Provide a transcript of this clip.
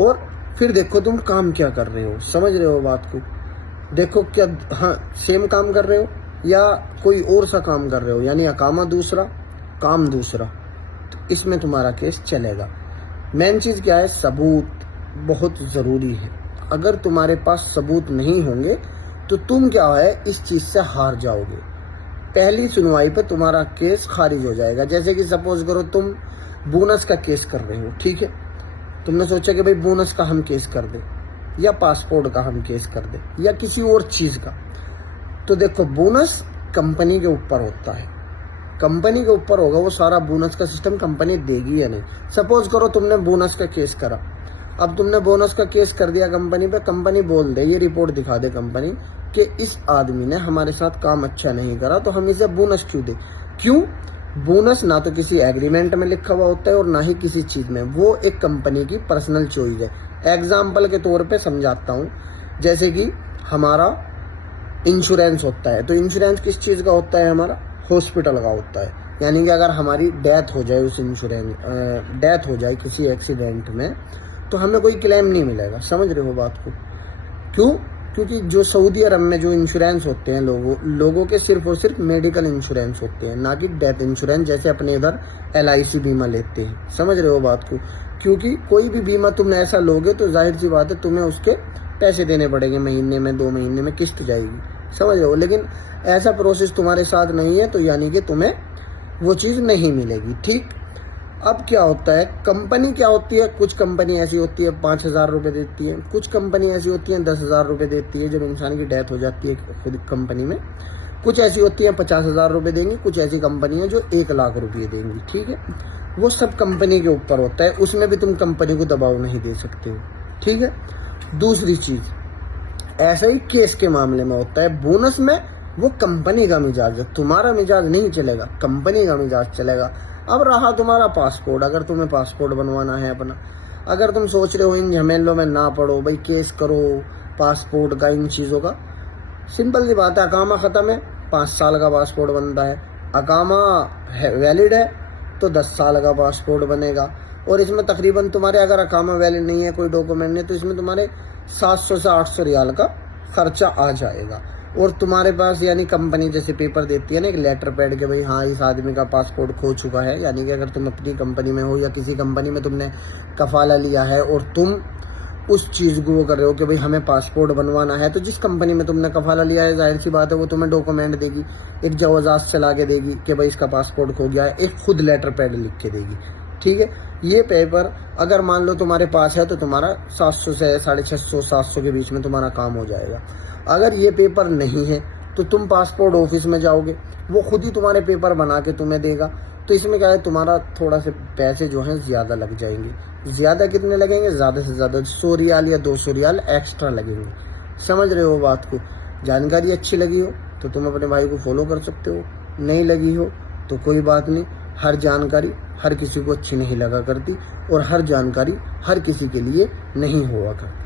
और फिर देखो तुम काम क्या कर रहे हो, समझ रहे हो बात को। देखो क्या, हाँ सेम काम कर रहे हो या कोई और सा काम कर रहे हो, यानी अकामा दूसरा काम दूसरा, तो इसमें तुम्हारा केस चलेगा। मेन चीज़ क्या है, सबूत बहुत ज़रूरी है। अगर तुम्हारे पास सबूत नहीं होंगे तो तुम क्या है इस चीज़ से हार जाओगे, पहली सुनवाई पे तुम्हारा केस खारिज हो जाएगा। जैसे कि सपोज करो तुम बोनस का केस कर रहे हो, ठीक है, तुमने सोचा कि भाई बोनस का हम केस कर दे या पासपोर्ट का हम केस कर दे या किसी और चीज़ का। तो देखो बोनस कंपनी के ऊपर होता है, कंपनी के ऊपर होगा वो सारा बोनस का सिस्टम, कंपनी देगी या नहीं। सपोज करो तुमने बोनस का केस करा, अब तुमने बोनस का केस कर दिया कंपनी पे, कंपनी बोल दे, ये रिपोर्ट दिखा दे कंपनी कि इस आदमी ने हमारे साथ काम अच्छा नहीं करा तो हम इसे बोनस क्यों दे। क्यों? बोनस ना तो किसी एग्रीमेंट में लिखा हुआ होता है और ना ही किसी चीज़ में, वो एक कंपनी की पर्सनल चॉइस है। एग्जाम्पल के तौर पे समझाता हूँ, जैसे कि हमारा इंश्योरेंस होता है, तो इंश्योरेंस किस चीज़ का होता है, हमारा हॉस्पिटल का होता है। यानी कि अगर हमारी डेथ हो जाए, उस इंश्योरेंस डेथ हो जाए किसी एक्सीडेंट में, तो हमें कोई क्लेम नहीं मिलेगा, समझ रहे हो बात को। क्यों? क्योंकि जो सऊदी अरब में जो इंश्योरेंस होते हैं लोगों के सिर्फ और सिर्फ मेडिकल इंश्योरेंस होते हैं, ना कि डेथ इंश्योरेंस जैसे अपने इधर LIC बीमा लेते हैं, समझ रहे हो बात को। क्योंकि कोई भी बीमा तुम ऐसा लोगे तो जाहिर सी बात है तुम्हें उसके पैसे देने पड़ेंगे, महीने में 2 महीने में किस्त जाएगी, समझ रहे हो। लेकिन ऐसा प्रोसेस तुम्हारे साथ नहीं है, तो यानी कि तुम्हें वो चीज़ नहीं मिलेगी, ठीक। अब क्या होता है, कंपनी क्या होती है, कुछ कंपनी ऐसी होती है 5,000 रुपये देती है, कुछ कंपनी ऐसी होती है 10,000 रुपये देती है जब इंसान की डेथ हो जाती है खुद कंपनी में, कुछ ऐसी होती है 50,000 रुपये देंगी, कुछ ऐसी कंपनी है जो 1 लाख रुपये देंगी, ठीक है। वो सब कंपनी के ऊपर होता है, उसमें भी तुम कंपनी को दबाव नहीं दे सकते हो, ठीक है। दूसरी चीज़, ऐसा ही केस के मामले में होता है, बोनस में वो कंपनी का मिजाज है, तुम्हारा मिजाज नहीं चलेगा, कंपनी का मिजाज चलेगा। अब रहा तुम्हारा पासपोर्ट, अगर तुम्हें पासपोर्ट बनवाना है अपना, अगर तुम सोच रहे हो इन झमेलों में ना पड़ो भाई, केस करो पासपोर्ट का, इन चीज़ों का, सिंपल सी बात है, अकामा ख़त्म है 5 साल का पासपोर्ट बनता है, अकामा वैलिड है तो 10 साल का पासपोर्ट बनेगा। और इसमें तकरीबन तुम्हारे अगर अकामा वैलिड नहीं है, कोई डॉक्यूमेंट नहीं, तो इसमें तुम्हारे 700 से 800 रियाल का खर्चा आ जाएगा। और तुम्हारे पास यानी कंपनी जैसे पेपर देती है ना, एक लेटर पैड के भाई हाँ इस आदमी का पासपोर्ट खो चुका है, यानी कि अगर तुम अपनी कंपनी में हो या किसी कंपनी में तुमने कफाला लिया है और तुम उस चीज़ को वो कर रहे हो कि भाई हमें पासपोर्ट बनवाना है, तो जिस कंपनी में तुमने कफाला लिया है जाहिर सी बात है वो तुम्हें डॉक्यूमेंट देगी, एक जवाजात से ला के देगी कि भाई इसका पासपोर्ट खो गया है, एक खुद लेटर पैड लिख के देगी, ठीक है। ये पेपर अगर मान लो तुम्हारे पास है तो तुम्हारा 700 से 650 700 के बीच में तुम्हारा काम हो जाएगा। अगर ये पेपर नहीं है तो तुम पासपोर्ट ऑफिस में जाओगे, वो खुद ही तुम्हारे पेपर बना के तुम्हें देगा। तो इसमें क्या है, तुम्हारा थोड़ा से पैसे जो हैं ज़्यादा लग जाएंगे। ज़्यादा कितने लगेंगे, ज़्यादा से ज़्यादा 100 रियाल या 200 रियाल एक्स्ट्रा लगेंगे, समझ रहे हो बात को। जानकारी अच्छी लगी हो तो तुम अपने भाई को फॉलो कर सकते हो, नहीं लगी हो तो कोई बात नहीं। हर जानकारी हर किसी को अच्छी नहीं लगा करती और हर जानकारी हर किसी के लिए नहीं हुआ करती।